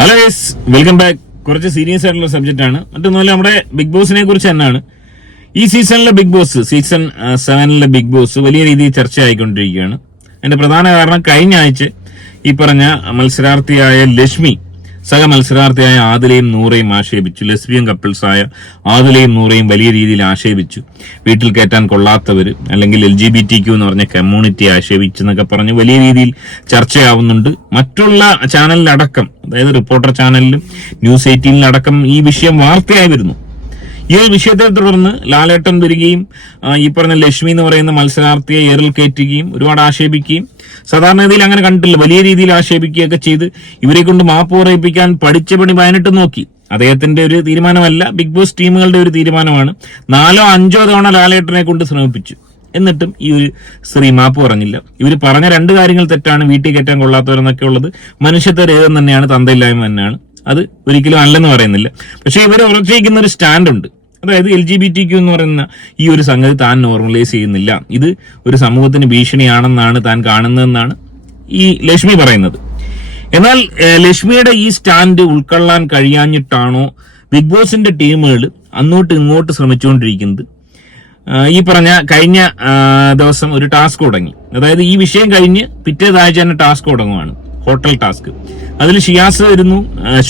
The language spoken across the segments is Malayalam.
Hello guys, welcome back. കുറച്ച് സീരിയസ് ആയിട്ടുള്ള സബ്ജക്റ്റ് ആണ്. മറ്റൊന്നുമല്ല, നമ്മുടെ ബിഗ് ബോസിനെ കുറിച്ച് തന്നെയാണ്. ഈ സീസണിലെ Bigg Boss, season 7 Bigg Boss വലിയ രീതിയിൽ ചർച്ചയായിക്കൊണ്ടിരിക്കുകയാണ്. അതിന്റെ പ്രധാന കാരണം കഴിഞ്ഞ ആഴ്ച ഈ പറഞ്ഞ മത്സരാർത്ഥിയായ ലക്ഷ്മി സഹ മത്സരാർത്ഥിയായ ആദിലയും നൂറയും ആക്ഷേപിച്ചു. ലെസ്ബിയൻ കപ്പിൾസായ ആദിലയും നൂറയും വലിയ രീതിയിൽ ആക്ഷേപിച്ചു. വീട്ടിൽ കയറ്റാൻ കൊള്ളാത്തവർ, അല്ലെങ്കിൽ LGBTQ എന്ന് പറഞ്ഞ കമ്മ്യൂണിറ്റി ആക്ഷേപിച്ചെന്നൊക്കെ പറഞ്ഞ് വലിയ രീതിയിൽ ചർച്ചയാവുന്നുണ്ട്. മറ്റുള്ള ചാനലിലടക്കം, അതായത് റിപ്പോർട്ടർ ചാനലിലും ന്യൂസ് 18-ലടക്കം ഈ വിഷയം വാർത്തയായി വരുന്നു. ഈ ഒരു വിഷയത്തെ തുടർന്ന് ലാലേട്ടൻ വരികയും ഈ പറഞ്ഞ ലക്ഷ്മി എന്ന് പറയുന്ന മത്സരാർത്ഥിയെ ഏറിൽ കയറ്റുകയും ഒരുപാട് ആക്ഷേപിക്കുകയും, സാധാരണഗതിയിൽ അങ്ങനെ കണ്ടിട്ടില്ല, വലിയ രീതിയിൽ ആക്ഷേപിക്കുകയൊക്കെ ചെയ്ത് ഇവരെ കൊണ്ട് മാപ്പ് പറയിപ്പിക്കാൻ പഠിച്ച പണി പതിനെട്ട് നോക്കി. അദ്ദേഹത്തിന്റെ ഒരു തീരുമാനമല്ല, ബിഗ് ബോസ് ടീമുകളുടെ ഒരു തീരുമാനമാണ്. 4-5 തവണ ലാലേട്ടനെ കൊണ്ട് ശ്രമിപ്പിച്ചു. എന്നിട്ടും ഈ ഒരു സ്ത്രീ മാപ്പ് പറഞ്ഞില്ല. ഇവർ പറഞ്ഞ 2 കാര്യങ്ങൾ തെറ്റാണ്. വീട്ടിൽ കയറ്റാൻ കൊള്ളാത്തവരെന്നൊക്കെ ഉള്ളത് മനുഷ്യത്വ രേഖം തന്നെയാണ്, തന്തയില്ലായ്മ തന്നെയാണ്. അത് ഒരിക്കലും അല്ലെന്ന് പറയുന്നില്ല. പക്ഷെ ഇവർ ഉറച്ചിരിക്കുന്ന ഒരു സ്റ്റാൻഡ് ഉണ്ട്. അതായത് LGBTQ എന്ന് പറയുന്ന ഈ ഒരു സംഗതി താൻ നോർമലൈസ് ചെയ്യുന്നില്ല. ഇത് ഒരു സമൂഹത്തിന് ഭീഷണിയാണെന്നാണ് താൻ കാണുന്നതെന്നാണ് ഈ ലക്ഷ്മി പറയുന്നത്. എന്നാൽ ലക്ഷ്മിയുടെ ഈ സ്റ്റാൻഡ് ഉൾക്കൊള്ളാൻ കഴിയാഞ്ഞിട്ടാണോ ബിഗ് ബോസിന്റെ ടീമുകൾ അങ്ങോട്ട് ഇങ്ങോട്ട് ശ്രമിച്ചുകൊണ്ടിരിക്കുന്നത്? ഈ പറഞ്ഞ കഴിഞ്ഞ ദിവസം ഒരു ടാസ്ക് തുടങ്ങി. അതായത് ഈ വിഷയം കഴിഞ്ഞ് പിറ്റേതാഴ്ച തന്നെ ടാസ്ക് തുടങ്ങുവാണ്, ഹോട്ടൽ ടാസ്ക്. അതിൽ ഷിയാസ് വരുന്നു,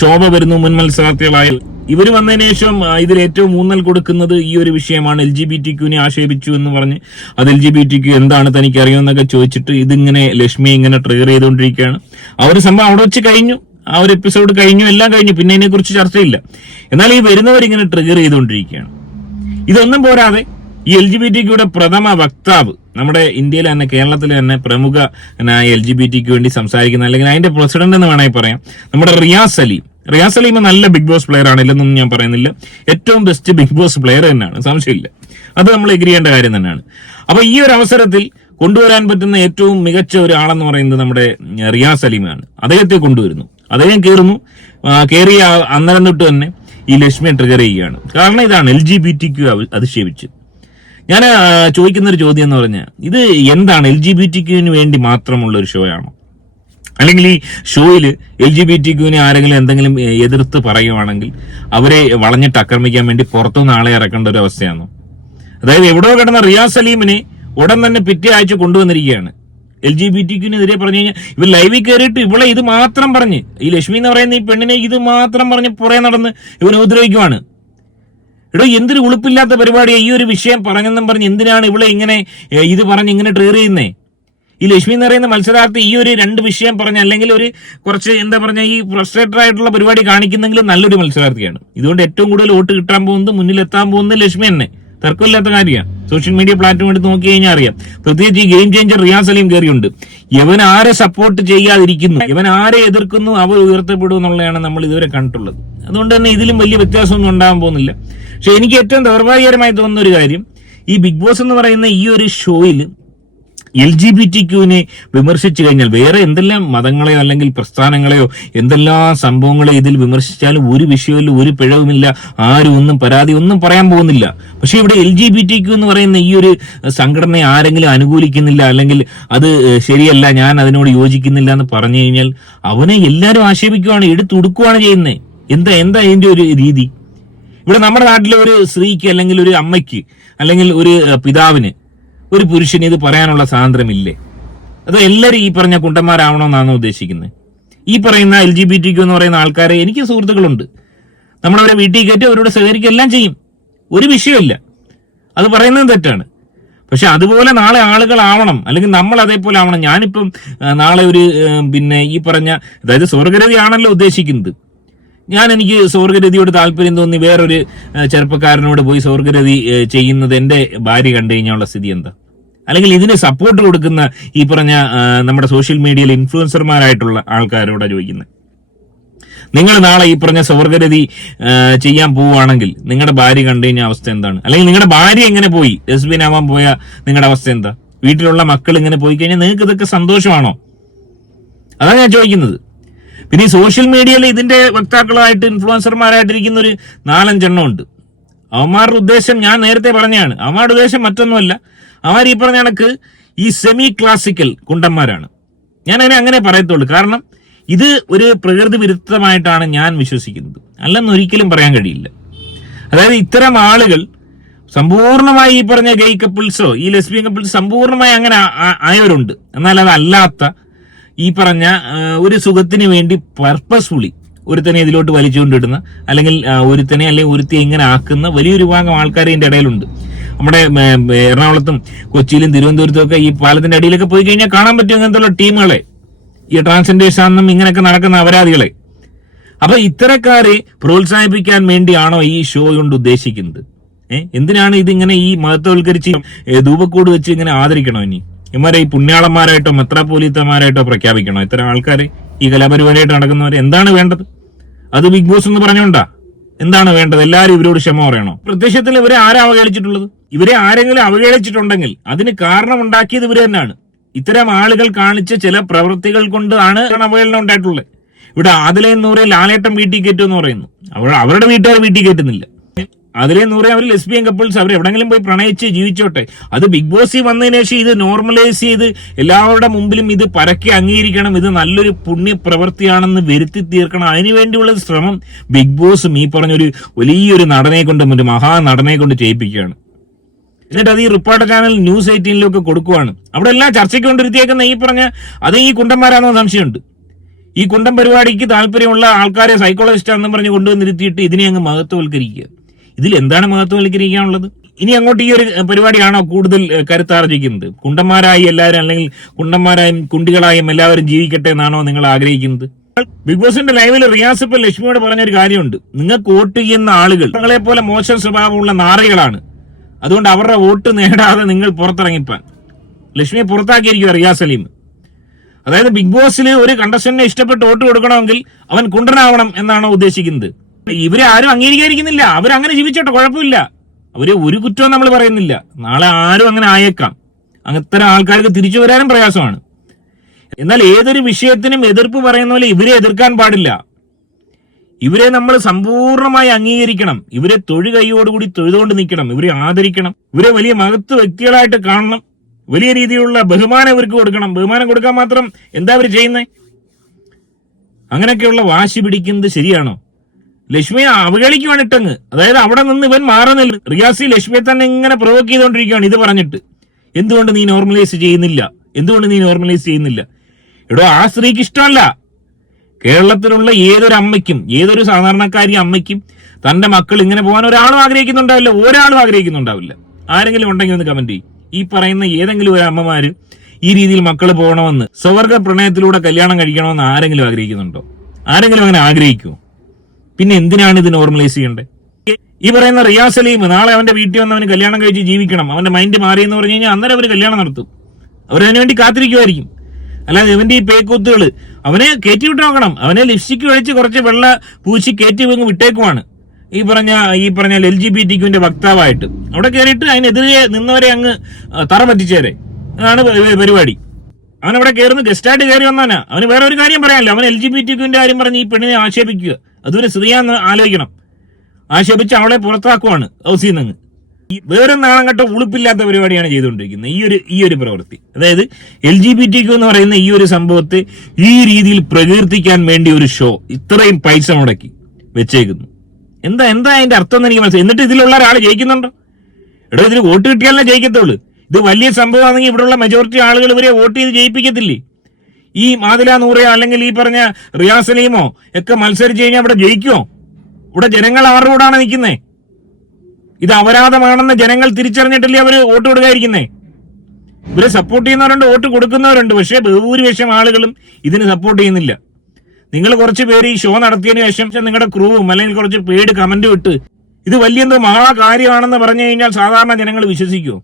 ശോഭ വരുന്നു, മുൻ മത്സരാർത്ഥികളായ ഇവർ വന്നതിന് ശേഷം ഇതിൽ ഏറ്റവും ഊന്നൽ കൊടുക്കുന്നത് ഈ ഒരു വിഷയമാണ്. LGBTQനെ ആക്ഷേപിച്ചു എന്ന് പറഞ്ഞ് അത് LGBTQ എന്താണ് തനിക്ക് അറിയുമെന്നൊക്കെ ചോദിച്ചിട്ട് ഇതിങ്ങനെ ലക്ഷ്മി ഇങ്ങനെ ട്രിഗർ ചെയ്തുകൊണ്ടിരിക്കുകയാണ്. ആ ഒരു സംഭവം അവിടെ വെച്ച് കഴിഞ്ഞു, ആ ഒരു എപ്പിസോഡ് കഴിഞ്ഞു, എല്ലാം കഴിഞ്ഞു. പിന്നെ ഇതിനെക്കുറിച്ച് ചർച്ചയില്ല. എന്നാൽ ഈ വരുന്നവരിങ്ങനെ ട്രിഗർ ചെയ്തുകൊണ്ടിരിക്കുകയാണ്. ഇതൊന്നും പോരാതെ ഈ LGBTQയുടെ പ്രഥമ വക്താവ്, നമ്മുടെ ഇന്ത്യയിൽ തന്നെ, കേരളത്തിൽ തന്നെ പ്രമുഖനായ LGBTQ വേണ്ടി സംസാരിക്കുന്ന, അല്ലെങ്കിൽ അതിന്റെ പ്രസിഡന്റ് എന്ന് വേണമെങ്കിൽ പറയാം, നമ്മുടെ റിയാസ് സലീം നല്ല ബിഗ് ബോസ് പ്ലെയർ ആണ്, ഇല്ലെന്നൊന്നും ഞാൻ പറയുന്നില്ല. ഏറ്റവും ബെസ്റ്റ് ബിഗ് ബോസ് പ്ലെയർ തന്നെയാണ്, സംശയമില്ല. അത് നമ്മൾ എഗ്രി ചെയ്യേണ്ട കാര്യം തന്നെയാണ്. അപ്പൊ ഈ ഒരു അവസരത്തിൽ കൊണ്ടുവരാൻ പറ്റുന്ന ഏറ്റവും മികച്ച ഒരാളെന്ന് പറയുന്നത് നമ്മുടെ റിയാസ് സലീമാണ്. അദ്ദേഹത്തെ കൊണ്ടുവരുന്നു, അദ്ദേഹം കയറിയ അന്നേരം തൊട്ട് തന്നെ ഈ ലക്ഷ്മിയെ ട്രിഗർ ചെയ്യുകയാണ്. കാരണം ഇതാണ്, LGBTQ അധിക്ഷേപിച്ച്. ഞാൻ ചോദിക്കുന്നൊരു ചോദ്യം എന്ന് പറഞ്ഞാൽ, ഇത് എന്താണ്? LGBTQന് വേണ്ടി മാത്രമുള്ള ഒരു ഷോ ആണോ? അല്ലെങ്കിൽ ഈ ഷോയിൽ LGBTQനെ ആരെങ്കിലും എന്തെങ്കിലും എതിർത്ത് പറയുവാണെങ്കിൽ അവരെ വളഞ്ഞിട്ട് ആക്രമിക്കാൻ വേണ്ടി പുറത്തുനിന്ന് ആളെ ഇറക്കേണ്ട ഒരു അവസ്ഥയാണോ? അതായത് എവിടെയോ കിടന്ന റിയാസ് സലീമിനെ ഉടൻ തന്നെ പിറ്റേ ആഴ്ച കൊണ്ടുവന്നിരിക്കുകയാണ്. LGBTQനെതിരെ പറഞ്ഞു കഴിഞ്ഞാൽ ഇവർ ലൈവിൽ കയറിയിട്ട് ഇവളെ ഇത് മാത്രം പറഞ്ഞ്, ഈ ലക്ഷ്മി എന്ന് പറയുന്ന ഈ പെണ്ണിനെ ഇത് മാത്രം പറഞ്ഞ് പുറകെ നടന്ന് ഇവനെ ഉപദ്രവിക്കുവാണ്. എടോ, എന്തൊരു ഉളുപ്പില്ലാത്ത പരിപാടിയാണ് ഈ ഒരു വിഷയം പറഞ്ഞെന്നും പറഞ്ഞ് എന്തിനാണ് ഇവളെ ഇങ്ങനെ ഇത് പറഞ്ഞ് ഇങ്ങനെ ട്രിഗർ ചെയ്യുന്നേ? ഈ ലക്ഷ്മി എന്ന് പറയുന്ന മത്സരാർത്ഥി ഈ ഒരു 2 വിഷയം പറഞ്ഞ, അല്ലെങ്കിൽ ഒരു കുറച്ച് ഈ ഫ്രസ്ട്രേറ്റഡ് ആയിട്ടുള്ള പരിപാടി കാണിക്കുന്നെങ്കിലും നല്ലൊരു മത്സരാർത്ഥിയാണ്. ഇതുകൊണ്ട് ഏറ്റവും കൂടുതൽ വോട്ട് കിട്ടാൻ പോകുന്നത്, മുന്നിലെത്താൻ പോകുന്നത് ലക്ഷ്മി തന്നെ, തർക്കമില്ലാത്ത കാര്യമാണ്. സോഷ്യൽ മീഡിയ പ്ലാറ്റ്ഫോം എടുത്ത് നോക്കി കഴിഞ്ഞാൽ അറിയാം. പ്രത്യേകിച്ച് ഈ ഗെയിം ചേഞ്ചർ റിയാസ് സലീം കയറിയുണ്ട്. ഇവൻ ആരെ സപ്പോർട്ട് ചെയ്യാതിരിക്കുന്നു, ഇവൻ ആരെ എതിർക്കുന്നു, അവർ ഉയർത്തപ്പെടും എന്നുള്ളതാണ് നമ്മൾ ഇതുവരെ കണ്ടിട്ടുള്ളത്. അതുകൊണ്ട് തന്നെ ഇതിലും വലിയ വ്യത്യാസമൊന്നും ഉണ്ടാകാൻ പോകുന്നില്ല. പക്ഷെ എനിക്ക് ഏറ്റവും ദൗർഭാഗ്യകരമായി തോന്നുന്ന ഒരു കാര്യം, ഈ ബിഗ് ബോസ് എന്ന് പറയുന്ന ഈ ഒരു ഷോയിൽ LGBTQനെ വിമർശിച്ചു കഴിഞ്ഞാൽ, വേറെ എന്തെല്ലാം മതങ്ങളെയോ അല്ലെങ്കിൽ പ്രസ്ഥാനങ്ങളെയോ എന്തെല്ലാം സംഭവങ്ങളെ ഇതിൽ വിമർശിച്ചാലും ഒരു വിഷയമില്ല, ഒരു പിഴവുമില്ല, ആരും ഒന്നും പരാതി ഒന്നും പറയാൻ പോകുന്നില്ല. പക്ഷെ ഇവിടെ LGBTQ എന്ന് പറയുന്ന ഈ ഒരു സംഘടനയെ ആരെങ്കിലും അനുകൂലിക്കുന്നില്ല, അല്ലെങ്കിൽ അത് ശരിയല്ല, ഞാൻ അതിനോട് യോജിക്കുന്നില്ല എന്ന് പറഞ്ഞു കഴിഞ്ഞാൽ അവനെ എല്ലാവരും ആക്ഷേപിക്കുകയാണ്, എടുത്തുടുക്കുകയാണ് ചെയ്യുന്നത്. എന്താ ഇതിന്റെ ഒരു രീതി? ഇവിടെ നമ്മുടെ നാട്ടിലെ ഒരു സ്ത്രീക്ക്, അല്ലെങ്കിൽ ഒരു അമ്മയ്ക്ക്, അല്ലെങ്കിൽ ഒരു പിതാവിന്, ഒരു പുരുഷന് ഇത് പറയാനുള്ള സ്വാതന്ത്ര്യമില്ലേ? അത് എല്ലാവരും ഈ പറഞ്ഞ കുണ്ടന്മാരാവണമെന്നാണ് ഉദ്ദേശിക്കുന്നത്? ഈ പറയുന്ന LGBTQ എന്ന് പറയുന്ന ആൾക്കാരെ, എനിക്ക് സുഹൃത്തുക്കളുണ്ട്, നമ്മളവരെ വീട്ടിൽ കയറ്റി അവരോട് സഹകരിക്കുക എല്ലാം ചെയ്യും, ഒരു വിഷയമില്ല. അത് പറയുന്നത് തെറ്റാണ്. പക്ഷെ അതുപോലെ നാളെ ആളുകളാവണം, അല്ലെങ്കിൽ നമ്മൾ അതേപോലെ ആവണം. ഞാനിപ്പം നാളെ ഒരു ഈ പറഞ്ഞ, അതായത് സ്വർഗരതി ആണല്ലോ ഉദ്ദേശിക്കുന്നത്. എനിക്ക് സ്വർഗരതിയോട് താല്പര്യം തോന്നി വേറൊരു ചെറുപ്പക്കാരനോട് പോയി സ്വർഗരതി ചെയ്യുന്നത് എന്റെ ഭാര്യ കണ്ടു കഴിഞ്ഞാലുള്ള സ്ഥിതി എന്താ? അല്ലെങ്കിൽ ഇതിന് സപ്പോർട്ട് കൊടുക്കുന്ന ഈ പറഞ്ഞ നമ്മുടെ സോഷ്യൽ മീഡിയയിൽ ഇൻഫ്ലുവൻസർമാരായിട്ടുള്ള ആൾക്കാരോടാണ് ചോദിക്കുന്നത്. നിങ്ങൾ നാളെ ഈ പറഞ്ഞ സ്വർഗരതി ചെയ്യാൻ പോവുകയാണെങ്കിൽ നിങ്ങളുടെ ഭാര്യ കണ്ടു കഴിഞ്ഞ അവസ്ഥ എന്താണ്? അല്ലെങ്കിൽ നിങ്ങളുടെ ഭാര്യ എങ്ങനെ പോയി ലെസ്ബിയൻ ആവാൻ പോയ നിങ്ങളുടെ അവസ്ഥ എന്താ? വീട്ടിലുള്ള മക്കൾ ഇങ്ങനെ പോയി കഴിഞ്ഞാൽ നിങ്ങൾക്ക് ഇതൊക്കെ സന്തോഷമാണോ? അതാണ് ഞാൻ ചോദിക്കുന്നത്. പിന്നെ ഈ സോഷ്യൽ മീഡിയയിൽ ഇതിന്റെ വക്താക്കളായിട്ട് ഇൻഫ്ലുവൻസർമാരായിട്ടിരിക്കുന്ന ഒരു 4-5 എണ്ണം ഉണ്ട്. അവന്മാരുടെ ഉദ്ദേശം ഞാൻ നേരത്തെ പറഞ്ഞതാണ്. അവന്മാരുടെ ഉദ്ദേശം മറ്റൊന്നുമല്ല, അവന്മാർ ഈ പറഞ്ഞ കണക്ക് ഈ സെമി ക്ലാസിക്കൽ കുണ്ടന്മാരാണ്. ഞാൻ അതിനെ അങ്ങനെ പറയത്തുള്ളൂ. കാരണം ഇത് ഒരു പ്രകൃതി വിരുദ്ധമായിട്ടാണ് ഞാൻ വിശ്വസിക്കുന്നത്, അല്ലെന്ന് ഒരിക്കലും പറയാൻ കഴിയില്ല. അതായത് ഇത്തരം ആളുകൾ സമ്പൂർണമായി ഈ പറഞ്ഞ ഗെയ് കപ്പിൾസോ ഈ ലെസ്ബിയൻ കപ്പിൾസ് സമ്പൂർണമായി അങ്ങനെ ആയവരുണ്ട്. എന്നാൽ അതല്ലാത്ത ഈ പറഞ്ഞ ഒരു സുഖത്തിന് വേണ്ടി പർപ്പസ്ഫുള്ളി ഒരുത്തനെ ഇതിലോട്ട് വലിച്ചുകൊണ്ടിടുന്ന, അല്ലെങ്കിൽ ഒരുത്തനെ അല്ലെങ്കിൽ ഒരുത്തിയെ ഇങ്ങനെ ആക്കുന്ന വലിയൊരു വിഭാഗം ആൾക്കാർ ഇതിന്റെ ഇടയിലുണ്ട്. നമ്മുടെ എറണാകുളത്തും കൊച്ചിയിലും തിരുവനന്തപുരത്തും ഒക്കെ ഈ പാലത്തിന്റെ അടിയിലൊക്കെ പോയി കഴിഞ്ഞാൽ കാണാൻ പറ്റും അങ്ങനത്തെ ടീമുകളെ, ഈ ട്രാൻസ്ജെൻഡേഴ്സ് ആണെന്നും ഇങ്ങനെയൊക്കെ നടക്കുന്ന അപരാധികളെ. അപ്പൊ ഇത്തരക്കാരെ പ്രോത്സാഹിപ്പിക്കാൻ വേണ്ടിയാണോ ഈ ഷോ കൊണ്ട് ഉദ്ദേശിക്കുന്നത്? എന്തിനാണ് ഇതിങ്ങനെ ഈ മഹത്വവൽക്കരിച്ച് ധൂപക്കൂട് വെച്ച് ഇങ്ങനെ ആദരിക്കണോ? ഇനി ഇവരെ ഈ പുണ്യാളന്മാരായിട്ടോ മെത്രാപ്പോലീത്തമാരായിട്ടോ പ്രഖ്യാപിക്കണോ ഇത്തരം ആൾക്കാരെ? ഈ കലാപരിപാടിയായിട്ട് നടക്കുന്നവരെ എന്താണ് വേണ്ടത്? അത് ബിഗ് ബോസ് എന്ന് പറഞ്ഞോണ്ടാ? എന്താണ് വേണ്ടത്? എല്ലാവരും ഇവരോട് ക്ഷമ പറയണോ? പ്രത്യക്ഷത്തിൽ ഇവരെ ആരാ അവഹേളിച്ചിട്ടുള്ളത്? ഇവരെ ആരെങ്കിലും അവഹേളിച്ചിട്ടുണ്ടെങ്കിൽ അതിന് കാരണം ഉണ്ടാക്കിയത് ഇവര് തന്നെയാണ്. ഇത്തരം ആളുകൾ കാണിച്ച ചില പ്രവൃത്തികൾ കൊണ്ടാണ് അവഹേളനം ഉണ്ടായിട്ടുള്ളത്. ഇവിടെ ആദിലയും നൂറയും ലാലേട്ടൻ വീട്ടിൽ കയറ്റുമെന്ന് പറയുന്നു. അവരുടെ വീട്ടുകാർ വീട്ടിൽ കയറ്റുന്നില്ല. അതിലേന്ന് പറയാൻ അവർ ലെസ്ബിയൻ കപ്പിൾസ് അവർ എവിടെങ്കിലും പോയി പ്രണയിച്ച് ജീവിച്ചോട്ടെ. അത് ബിഗ് ബോസിൽ വന്നതിന് ശേഷം ഇത് നോർമലൈസ് ചെയ്ത് എല്ലാവരുടെ മുമ്പിലും ഇത് പരക്കെ അംഗീകരിക്കണം, ഇത് നല്ലൊരു പുണ്യ പ്രവൃത്തിയാണെന്ന് വരുത്തി തീർക്കണം. അതിനുവേണ്ടിയുള്ള ശ്രമം ബിഗ് ബോസും ഈ പറഞ്ഞൊരു വലിയൊരു നടനെ കൊണ്ട്, ഒരു മഹാനടനെ കൊണ്ട് ചെയ്യിപ്പിക്കുകയാണ്. എന്നിട്ട് അത് ഈ റിപ്പോർട്ടർ ചാനൽ ന്യൂസ് 18 കൊടുക്കുവാണ്. അവിടെ എല്ലാം ചർച്ചയ്ക്ക് കൊണ്ടിരുത്തിയേക്കുന്ന ഈ പറഞ്ഞ അത് ഈ കുണ്ടന്മാരാണെന്ന് സംശയമുണ്ട്. ഈ കുണ്ടൻ പരിപാടിക്ക് താല്പര്യമുള്ള ആൾക്കാരെ സൈക്കോളജിസ്റ്റാണെന്ന് പറഞ്ഞ് കൊണ്ടുവന്നിരുത്തിയിട്ട് ഇതിനെ അങ്ങ് മഹത്വവൽക്കരിക്കുക. ഇതിൽ എന്താണ് മഹത്വവൽക്കരിക്കാനുള്ളത്? ഇനി അങ്ങോട്ട് ഈ ഒരു പരിപാടിയാണോ കൂടുതൽ കരുത്താർജിക്കുന്നത്? കുണ്ടന്മാരായി എല്ലാവരും, അല്ലെങ്കിൽ കുണ്ടന്മാരായും കുണ്ടികളായും എല്ലാവരും ജീവിക്കട്ടെ എന്നാണോ നിങ്ങൾ ആഗ്രഹിക്കുന്നത്? ബിഗ് ബോസിന്റെ ലൈവിൽ റിയാസ് ഇപ്പൊ ലക്ഷ്മിയോട് പറഞ്ഞൊരു കാര്യമുണ്ട്. നിങ്ങൾക്ക് വോട്ട് ചെയ്യുന്ന ആളുകൾ നിങ്ങളെ പോലെ മോശം സ്വഭാവമുള്ള നാറികളാണ്, അതുകൊണ്ട് അവരുടെ വോട്ട് നേടാതെ നിങ്ങൾ പുറത്തിറങ്ങിപ്പാൻ. ലക്ഷ്മിയെ പുറത്താക്കിയിരിക്കുക റിയാസ് സലീം. അതായത് ബിഗ് ബോസിൽ ഒരു കണ്ടസ്റ്റന്റിനെ ഇഷ്ടപ്പെട്ട് വോട്ട് കൊടുക്കണമെങ്കിൽ അവൻ കുണ്ടനാവണം എന്നാണോ ഉദ്ദേശിക്കുന്നത്? ഇവരെ ആരും അംഗീകരിക്കാതിരിക്കുന്നില്ല. അവരങ്ങനെ ജീവിച്ചോട്ടെ, കുഴപ്പമില്ല. അവര് ഒരു കുറ്റവും നമ്മൾ പറയുന്നില്ല. നാളെ ആരും അങ്ങനെ ആയേക്കാം. അത്തരം ആൾക്കാർക്ക് തിരിച്ചു വരാനും പ്രയാസമാണ്. എന്നാൽ ഏതൊരു വിഷയത്തിനും എതിർപ്പ് പറയുന്ന പോലെ ഇവരെ എതിർക്കാൻ പാടില്ല. ഇവരെ നമ്മൾ സമ്പൂർണ്ണമായി അംഗീകരിക്കണം. ഇവരെ കൈയോടുകൂടി തൊഴുതുകൊണ്ട് നിൽക്കണം. ഇവരെ ആദരിക്കണം. ഇവരെ വലിയ മഹത്വ വ്യക്തികളായിട്ട് കാണണം. വലിയ രീതിയിലുള്ള ബഹുമാനം ഇവർക്ക് കൊടുക്കണം. ബഹുമാനം കൊടുക്കാൻ മാത്രം എന്താ അവർ ചെയ്യുന്നത്? അങ്ങനെയൊക്കെയുള്ള വാശി പിടിക്കുന്നത് ശരിയാണോ? ലക്ഷ്മിയെ അവഗണിക്കുവാണ് ഇട്ടങ്ങ്. അതായത് അവിടെ നിന്ന് ഇവൻ മാറുന്നില്ല. റിയാസി ലക്ഷ്മിയെ തന്നെ ഇങ്ങനെ പ്രൊവോക്ക് ചെയ്തുകൊണ്ടിരിക്കുകയാണ് ഇത് പറഞ്ഞിട്ട്. എന്തുകൊണ്ട് നീ നോർമലൈസ് ചെയ്യുന്നില്ല? എന്തുകൊണ്ട് നീ നോർമലൈസ് ചെയ്യുന്നില്ല? എടോ, ആ സ്ത്രീക്ക് ഇഷ്ടമല്ല. കേരളത്തിലുള്ള ഏതൊരു അമ്മയ്ക്കും, ഏതൊരു സാധാരണക്കാരി അമ്മയ്ക്കും തന്റെ മക്കൾ ഇങ്ങനെ പോകാൻ ഒരാളും ആഗ്രഹിക്കുന്നുണ്ടാവില്ല. ഒരാളും ആഗ്രഹിക്കുന്നുണ്ടാവില്ല. ആരെങ്കിലും ഉണ്ടെങ്കിൽ ഒന്ന് കമന്റ് ചെയ്യും. ഈ പറയുന്ന ഏതെങ്കിലും ഒരു അമ്മമാര് ഈ രീതിയിൽ മക്കൾ പോകണമെന്ന്, സ്വവർഗ പ്രണയത്തിലൂടെ കല്യാണം കഴിക്കണമെന്ന് ആരെങ്കിലും ആഗ്രഹിക്കുന്നുണ്ടോ? ആരെങ്കിലും അങ്ങനെ ആഗ്രഹിക്കുമോ? പിന്നെ എന്തിനാണ് ഇത് നോർമലൈസ് ചെയ്യേണ്ടത്? ഈ പറയുന്ന റിയാസ് സലീം നാളെ അവന്റെ വീട്ടിൽ വന്ന് അവന് കല്യാണം കഴിച്ച് ജീവിക്കണം, അവന്റെ മൈൻഡ് മാറിയെന്ന് പറഞ്ഞു കഴിഞ്ഞാൽ അന്നേരം അവര് കല്യാണം നടത്തും. അവരതിനു വേണ്ടി കാത്തിരിക്കുമായിരിക്കും. അല്ലാതെ ഇവന്റെ ഈ പേക്കൂത്തുകൾ അവനെ കയറ്റി വിട്ട് നോക്കണം. അവനെ ലിപ്സ്റ്റിക് കഴിച്ച് കുറച്ച് വെള്ള പൂശി കയറ്റി വിട്ടേക്കുവാണ്. ഈ പറഞ്ഞ LGBTQന്റെ വക്താവായിട്ട് അവിടെ കയറിയിട്ട് അതിനെതിരെ നിന്നവരെ അങ്ങ് തറ പറ്റിച്ചേരെ. അതാണ് പരിപാടി. അവനവിടെ കയറുന്ന ഗസ്റ്റായിട്ട് കയറി വന്നാനാ. അവന് വേറെ ഒരു കാര്യം പറയാനല്ലോ. അവൻ LGBTQന്റെ കാര്യം പറഞ്ഞ് ഈ പെണ്ണിനെ ആക്ഷേപിക്കുക. അതൊരു സ്ത്രീയാന്ന് ആലോചിക്കണം. ആക്ഷേപിച്ച് അവളെ പുറത്താക്കുവാണ് ഹൗസിൽ നിന്ന്. വേറെ നാളം കെട്ട ഉളുപ്പില്ലാത്ത പരിപാടിയാണ് ചെയ്തുകൊണ്ടിരിക്കുന്നത് ഈ ഒരു പ്രവൃത്തി. അതായത് LGBTQ എന്ന് പറയുന്ന ഈ ഒരു സംഭവത്തെ ഈ രീതിയിൽ പ്രകീർത്തിക്കാൻ വേണ്ടി ഒരു ഷോ ഇത്രയും പൈസ മുടക്കി വെച്ചേക്കുന്നു. എന്താ അതിന്റെ അർത്ഥം എന്ന് എനിക്ക് മനസ്സിലായി. എന്നിട്ട് ഇതിലുള്ള ഒരാൾ ജയിക്കുന്നുണ്ടോ? എടോ, ഇതിന് വോട്ട് കിട്ടിയാലേ ജയിക്കത്തുള്ളൂ. ഇത് വലിയ സംഭവമാണെങ്കിൽ ഇവിടെയുള്ള മെജോറിറ്റി ആളുകൾ ഇവരെ വോട്ട് ചെയ്ത് ജയിപ്പിക്കത്തില്ലേ? ഈ മാദില നൂറയോ അല്ലെങ്കിൽ ഈ പറഞ്ഞ റിയാസ് സലീമോ ഒക്കെ മത്സരിച്ച് കഴിഞ്ഞാൽ ഇവിടെ ജയിക്കുമോ? ഇവിടെ ജനങ്ങൾ ആരുടെ കൂടാണ് നിൽക്കുന്നേ? ഇത് അപരാധമാണെന്ന് ജനങ്ങൾ തിരിച്ചറിഞ്ഞിട്ടില്ലേ അവര് വോട്ട് കൊടുക്കാതിരിക്കുന്നേ? ഇവരെ സപ്പോർട്ട് ചെയ്യുന്നവരുണ്ട്, വോട്ട് കൊടുക്കുന്നവരുണ്ട്. പക്ഷേ ബഹുഭൂരിപക്ഷം ആളുകളും ഇതിന് സപ്പോർട്ട് ചെയ്യുന്നില്ല. നിങ്ങൾ കുറച്ച് പേര് ഈ ഷോ നടത്തിയതിനു ശേഷം നിങ്ങളുടെ ക്രൂവും അല്ലെങ്കിൽ കുറച്ച് പേര് കമന്റ് വിട്ട് ഇത് വലിയെന്തോ മഹാകാര്യമാണെന്ന് പറഞ്ഞു കഴിഞ്ഞാൽ സാധാരണ ജനങ്ങൾ വിശ്വസിക്കുമോ?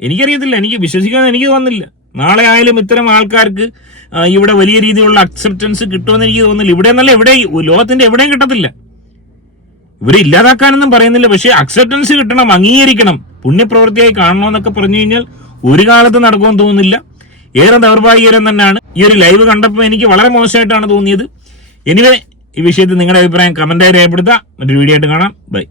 എനിക്കറിയത്തില്ല. എനിക്ക് വിശ്വസിക്കാമെന്ന് എനിക്ക് തോന്നുന്നില്ല. നാളെ ആയാലും ഇത്തരം ആൾക്കാർക്ക് ഇവിടെ വലിയ രീതിയിലുള്ള അക്സെപ്റ്റൻസ് കിട്ടുമെന്ന് എനിക്ക് തോന്നുന്നില്ല. ഇവിടെ എന്നല്ല, ഇവിടെ ലോകത്തിന്റെ എവിടെയും കിട്ടത്തില്ല. ഇവരെ ഇല്ലാതാക്കാനൊന്നും പറയുന്നില്ല. പക്ഷെ അക്സെപ്റ്റൻസ് കിട്ടണം, അംഗീകരിക്കണം, പുണ്യപ്രവൃത്തിയായി കാണണമെന്നൊക്കെ പറഞ്ഞു കഴിഞ്ഞാൽ ഒരു കാലത്ത് നടക്കുമെന്ന് തോന്നുന്നില്ല. ഏറെ ദൗർഭാഗ്യകരം തന്നെയാണ്. ഈ ഒരു ലൈവ് കണ്ടപ്പോൾ എനിക്ക് വളരെ മോശമായിട്ടാണ് തോന്നിയത്. എനിവേ, ഈ വിഷയത്തിൽ നിങ്ങളുടെ അഭിപ്രായം കമന്റായി രേഖപ്പെടുത്തുക. മറ്റൊരു വീഡിയോ ആയിട്ട് കാണാം. ബൈ.